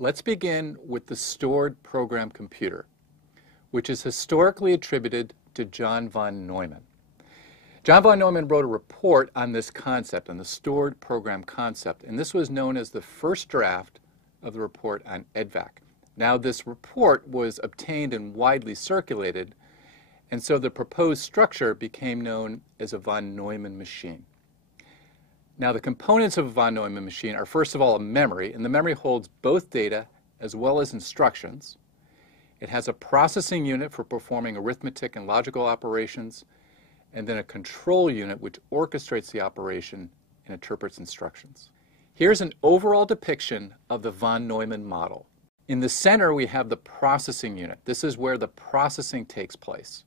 Let's begin with the stored program computer, which is historically attributed to John von Neumann. John von Neumann wrote a report on this concept, on the stored program concept, and this was known as the first draft of the report on EDVAC. Now, this report was obtained and widely circulated, and so the proposed structure became known as a von Neumann machine. Now, the components of a von Neumann machine are, first of all, a memory, and the memory holds both data as well as instructions. It has a processing unit for performing arithmetic and logical operations, and then a control unit which orchestrates the operation and interprets instructions. Here's an overall depiction of the von Neumann model. In the center, we have the processing unit. This is where the processing takes place.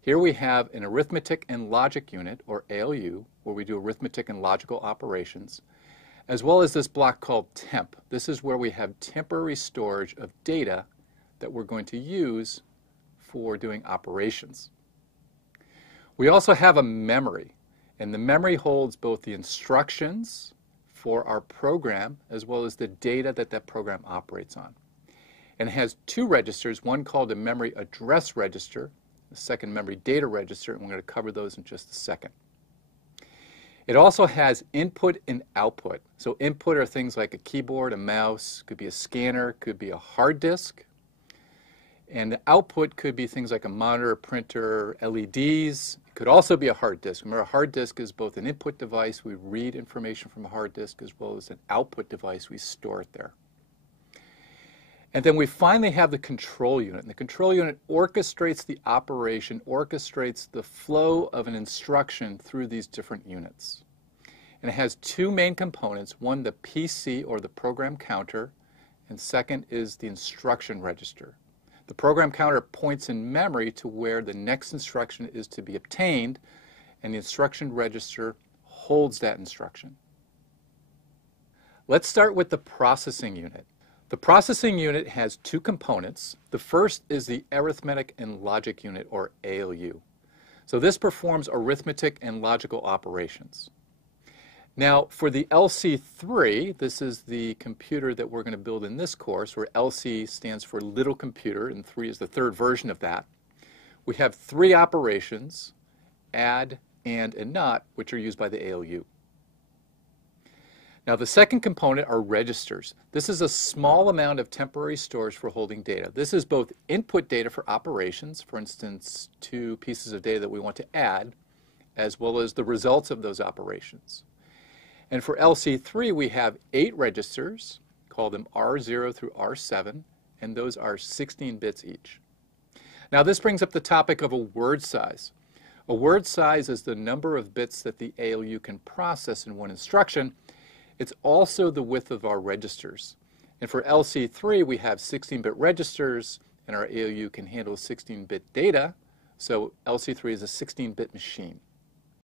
Here we have an arithmetic and logic unit, or ALU, where we do arithmetic and logical operations, as well as this block called temp. This is where we have temporary storage of data that we're going to use for doing operations. We also have a memory, and the memory holds both the instructions for our program as well as the data that that program operates on. And it has two registers, one called a memory address register, the second memory data register, and we're going to cover those in just a second. It also has input and output. So input are things like a keyboard, a mouse, could be a scanner, could be a hard disk. And the output could be things like a monitor, printer, LEDs. It could also be a hard disk. Remember, a hard disk is both an input device, we read information from a hard disk, as well as an output device, we store it there. And then we finally have the control unit. And the control unit orchestrates the operation, orchestrates the flow of an instruction through these different units. And it has two main components. One, the PC, or the program counter, and second is the instruction register. The program counter points in memory to where the next instruction is to be obtained, and the instruction register holds that instruction. Let's start with the processing unit. The processing unit has two components. The first is the arithmetic and logic unit, or ALU. So this performs arithmetic and logical operations. Now, for the LC3, this is the computer that we're going to build in this course, where LC stands for little computer, and 3 is the third version of that. We have 3 operations, add, and not, which are used by the ALU. Now, the second component are registers. This is a small amount of temporary storage for holding data. This is both input data for operations, for instance, 2 pieces of data that we want to add, as well as the results of those operations. And for LC3, we have 8 registers, call them R0 through R7, and those are 16 bits each. Now, this brings up the topic of a word size. A word size is the number of bits that the ALU can process in one instruction. It's also the width of our registers. And for LC3, we have 16-bit registers, and our ALU can handle 16-bit data, so LC3 is a 16-bit machine.